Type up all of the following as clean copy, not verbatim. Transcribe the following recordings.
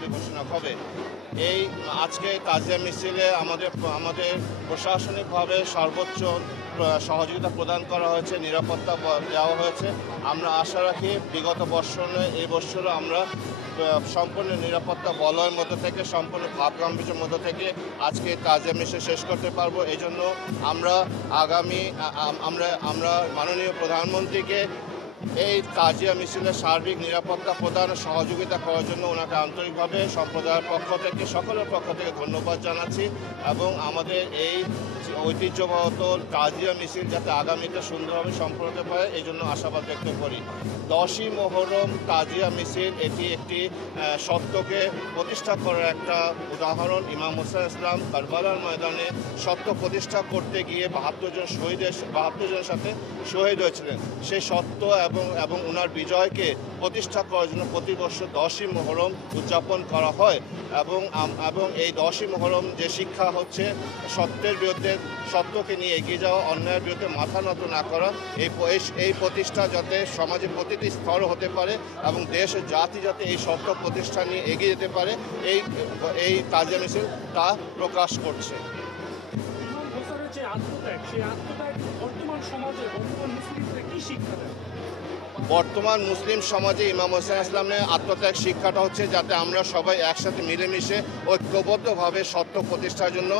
আজকে ঘোষণা হবে। এই আজকে তাজিয়া মিছিলে আমাদের প্রশাসনিকভাবে সর্বোচ্চ সহযোগিতা প্রদান করা হয়েছে, নিরাপত্তা দেওয়া হয়েছে। আমরা আশা রাখি বিগত বৎসরে এই বৎসরও আমরা সম্পূর্ণ নিরাপত্তা বলয়ের মধ্যে থেকে, সম্পূর্ণ ভাব গাম্ভীর্যের মধ্যে থেকে আজকে তাজিয়া মিছিল শেষ করতে পারবো। এই জন্য আমরা আমরা মাননীয় প্রধানমন্ত্রীকে এই তাজিয়া মিছিলের সার্বিক নিরাপত্তা প্রদান সহযোগিতা করার জন্য ওনাকে আন্তরিকভাবে সম্প্রদায়ের পক্ষ থেকে, সকলের পক্ষ থেকে ধন্যবাদ জানাচ্ছি এবং আমাদের এই ঐতিহ্যগত তাজিয়া মিছিল যাতে আগামীতে সুন্দরভাবে সম্পন্ন হতে পারে এই জন্য আশাবাদ ব্যক্ত করি। 10ই মুহররম তাজিয়া মিছিল এটি একটি সত্যকে প্রতিষ্ঠা করার একটা উদাহরণ। ইমাম হুসাইন ইসলাম কারবালার ময়দানে সত্য প্রতিষ্ঠা করতে গিয়ে 72 জনের সাথে শহীদ হয়েছিলেন। সেই সত্য এবং ওনার বিজয়কে প্রতিষ্ঠা করার জন্য প্রতি বছর 10ই মুহররম উদযাপন করা হয় এবং এই 10ই মুহররম যে শিক্ষা হচ্ছে সত্যের বিরুদ্ধে, সত্যকে নিয়ে এগিয়ে যাওয়া, অন্যায়ের বিরুদ্ধে মাথা নত না করা, এই প্রতিষ্ঠা যাতে সমাজে প্রতিটি স্তর হতে পারে এবং দেশ ও জাতি যাতে এই সত্য প্রতিষ্ঠা নিয়ে এগিয়ে যেতে পারে, এই তাজিয়া মিছিল তা প্রকাশ করছে। বর্তমান মুসলিম সমাজে ইমাম হোসেন ইসলামের আত্মত্যাগ শিক্ষাটা হচ্ছে যাতে আমরা সবাই একসাথে মিলেমিশে ঐক্যবদ্ধভাবে সত্য প্রতিষ্ঠার জন্য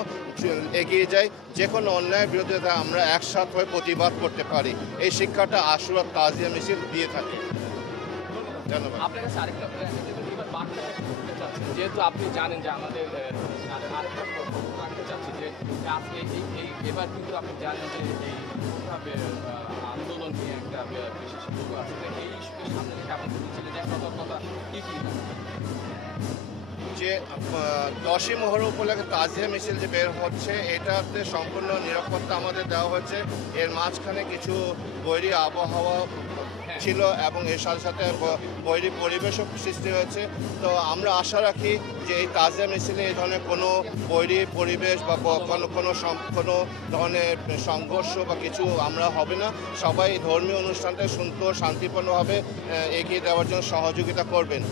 এগিয়ে যাই, যে কোনো অন্যায়ের বিরুদ্ধে আমরা একসাথে হয়ে প্রতিবাদ করতে পারি। এই শিক্ষাটা আশুরার তাজিয়া মিছিল দিয়ে থাকে। ধন্যবাদ। আপনার কাছে আরেকটা যেহেতু আপনি জানেন যে আমাদের আরেকটা রাখতে চাচ্ছি যে আজকে এবার কিন্তু আপনি জানেন যে এইভাবে আন্দোলন নিয়ে একটা বিশেষ লোক আছে, এই সামনে থেকে আপনি বলছিলেন যে সতর্কতা কী কী যে 10ই মুহররম উপলক্ষে তাজিয়া মিছিল যে বের হচ্ছে এটাতে সম্পূর্ণ নিরাপত্তা আমাদের দেওয়া হয়েছে। এর মাঝখানে কিছু বৈরী আবহাওয়া ছিল এবং এর সাথে সাথে বৈরী পরিবেশও সৃষ্টি হয়েছে। তো আমরা আশা রাখি যে এই তাজিয়া মিছিলে এই ধরনের কোনো বৈরী পরিবেশ বা কোনো ধরনের সংঘর্ষ বা কিছু আমরা হবে না। সবাই ধর্মীয় অনুষ্ঠানটা সুন্দর শান্তিপূর্ণভাবে এগিয়ে দেওয়ার জন্য সহযোগিতা করবেন।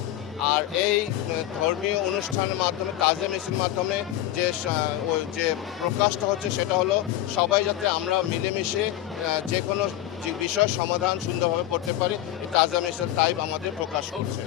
আর এই ধর্মীয় অনুষ্ঠানের মাধ্যমে, তাজিয়া মিছিলের মাধ্যমে যে প্রকাশটা হচ্ছে সেটা হলো সবাই যাতে আমরা মিলেমিশে যে কোনো বিষয় সমাধান সুন্দরভাবে করতে পারি, এই তাজিয়া মিছিল তাই আমাদের প্রকাশ করছে।